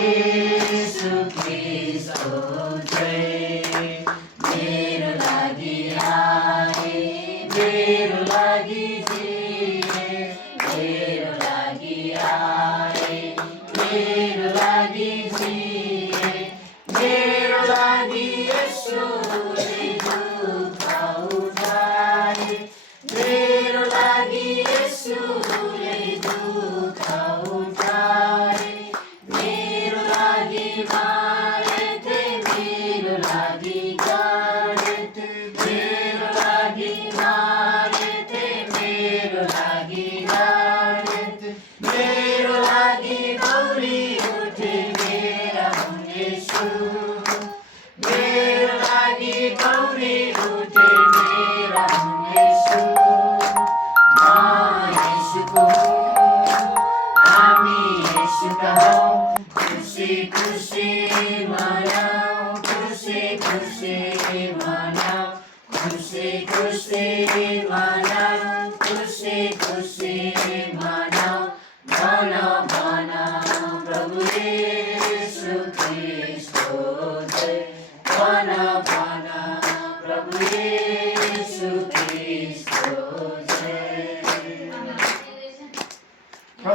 येशू ख्रिस्टको जय। मेरो लागि आए, मेरो लागि जिए, मेरो लागि आए, मेरो लागि जिए, मेरो लागि येशूले दुःख उठाए, मेरो लागि येशूले दुःख उठाए, मेरो लागि मारे थे, मेरो लागि गाडे थे, मेरो लागि मारे थे, मेरो लागि गाडे थे, मेरो लागि दौडी उठे मेरा येशू, मेरो लागि दौडी उठे मेरा येशू। म येशूको हामी येशूका हौँ, खुसी खुसी मनाऊ, खुसी खुसी मनाऊ, खुसी खुसी मनाऊ, खुसी खुसी मनाऊ। भन भन प्रभु येशू ख्रिस्टको जय, भन भन प्रभु